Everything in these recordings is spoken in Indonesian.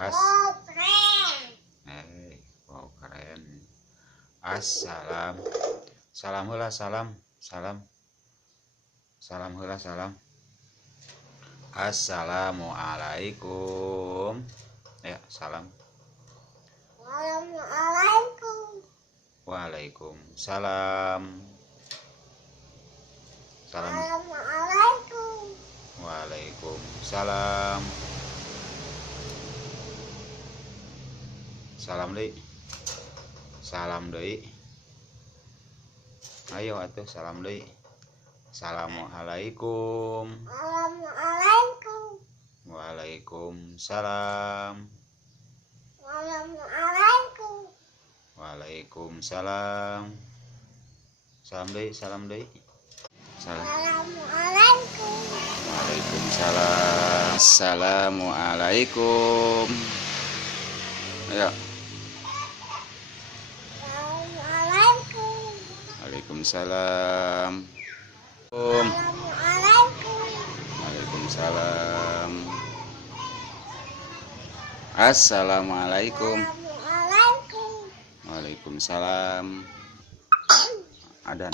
As Wow, keren. Wow keren. Assalam. Salam heula salam. Salam. Salam heula salam. Assalamualaikum. Ya, salam. Waalaikumsalam. Waalaikumsalam. Salam. Waalaikumsalam. Waalaikumsalam. Salam deui. Salam deui. Ayo atuh salam deui. Assalamualaikum. Waalaikumsalam. Waalaikumsalam. Waalaikumsalam. Waalaikumsalam. Salam deui, salam deui. Salam. Assalamualaikum. Waalaikumsalam. Assalamualaikum. Ayo. Assalamualaikum. Waalaikumsalam. Assalamualaikum. Waalaikumsalam. Assalamualaikum. Assalamualaikum. Waalaikumsalam. Adan.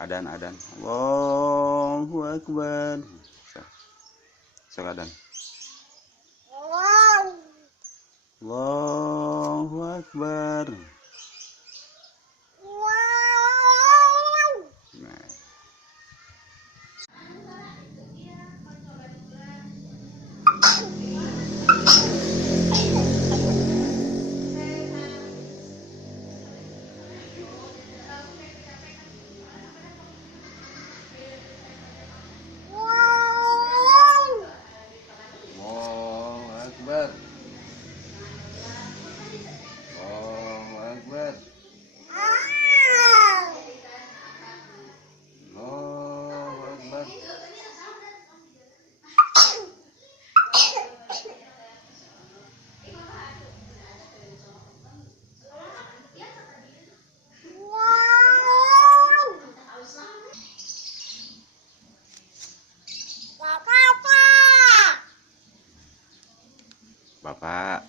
Adan, adan. Allahu Akbar. Sok adan. Wow. Allahu Akbar. Wow. Nah. Wow. Allahu Akbar. Allahu Akbar. Ah. Allahu Akbar. Wow. Papa. Bapak.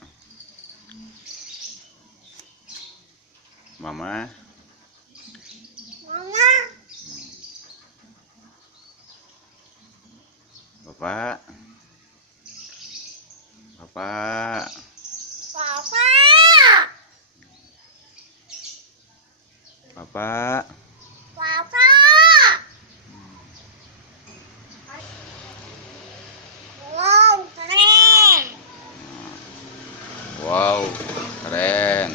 Mama. Mama. Bapak. Bapak. Papa. Bapak. Papa. Wow, keren. Wow, keren.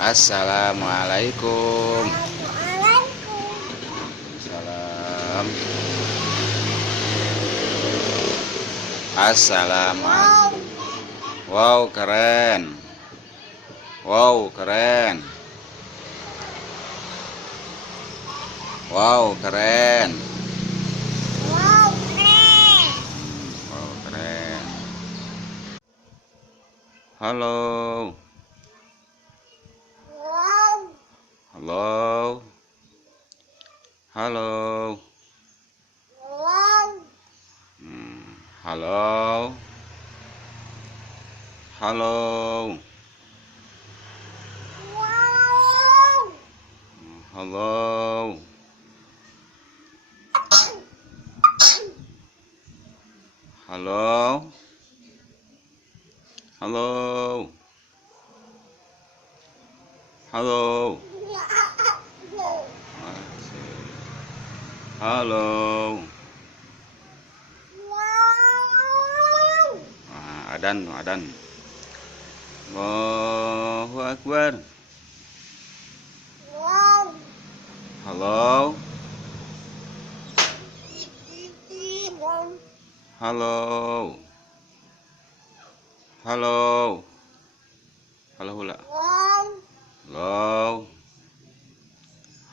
Assalamualaikum. Assalamualaikum. Salam. Assalamualaikum. Wow. Wow, keren. Wow, keren. Wow, keren. Wow, keren. Wow, keren. Halo. Wow. Halo. Halo. Wow. Halo. Halo. Wow. Halo. Halo. Halo. Halo. Halo. Wow. Adan, adan. Allahu Akbar. Wow. Halo. Wow. Halo. Halo. Halo hula. Wow.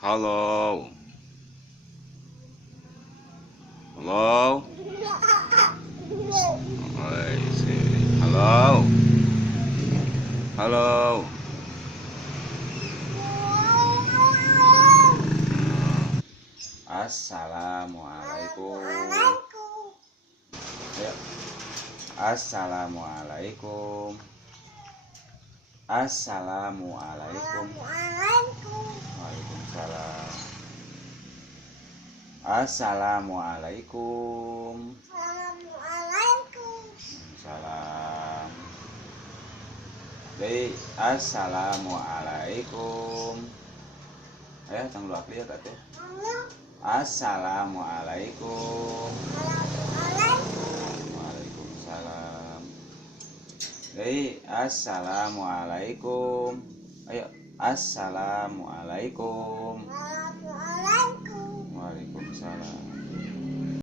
Halo. Halo. Halo. Halo. Halo. Assalamualaikum. Assalamualaikum. Assalamualaikum. Assalamualaikum. Assalamualaikum. Waalaikumsalam. Assalamualaikum. Assalamualaikum. Salam. Jadi assalamualaikum. Tang luak dia kata. Assalamualaikum. Assalamualaikum. Waalaikumsalam. Jadi assalamualaikum. Ayo, assalamualaikum. Assalamualaikum. Waalaikumsalam.